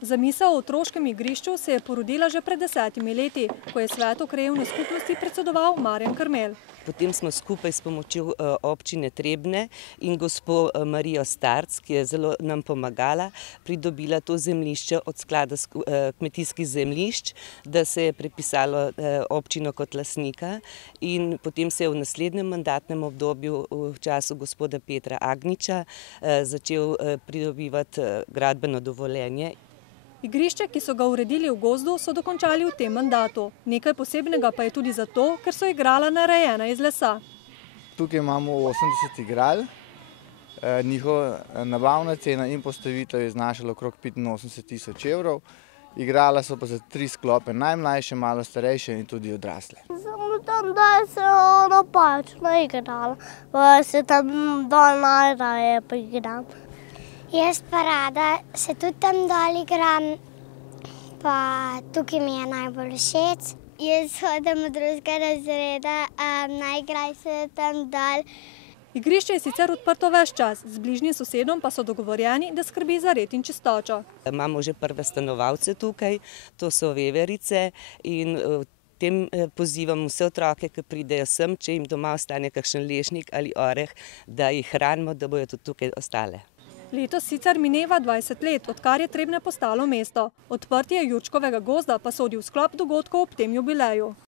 Zamisel o otroškem igrišču se je porodila že pred 10 leti, ko je svetu krajevne skupnosti predsedoval Marjan Krmelj. Potem smo skupaj s pomočjo občine Trebnje in gospo Marijo Starc, ki je zelo nam pomagala, pridobila to zemljišče od sklada kmetijskih zemljišč, da se je prepisalo občino kot lastnika, in potem se je v naslednjem mandatnem obdobju v času gospoda Petra Agniča začel pridobivati gradbeno dovoljenje. Igrišče, ki so ga uredili v gozdu, so dokončali v tem mandatu. Nekaj posebnega pa je tudi zato, ker so igrala narejena iz lesa. Tukaj imamo 80 igral. Njihova nabavna cena in postavitev je znašala okrog 85 000 evrov. Igrala so pa za 3 sklope, najmlajše, malo starejše in tudi odrasle. Samo tam, da se ona pač naigrala, pa se tam dol najraje poigram. Jaz pa rada se tudi tam dol igram, pa tukaj mi je najbolj všeč. Jaz hodim od 2. razreda, naigraj se tam dol. Igrišče je sicer odprto ves čas, z bližnjim sosedom pa so dogovorjeni, da skrbi za red in čistočo. Imamo že prve stanovalce tukaj, to so veverice, in tem pozivam vse otroke, ki pridejo sem, če jim doma ostane kakšen lešnik ali oreh, da jih hranimo, da bojo tudi tukaj ostale. Letos sicer mineva 20 let, odkar je Trebnje postalo mesto. Odprtje Jurčkovega gozda pa sodi v sklop dogodkov ob tem jubileju.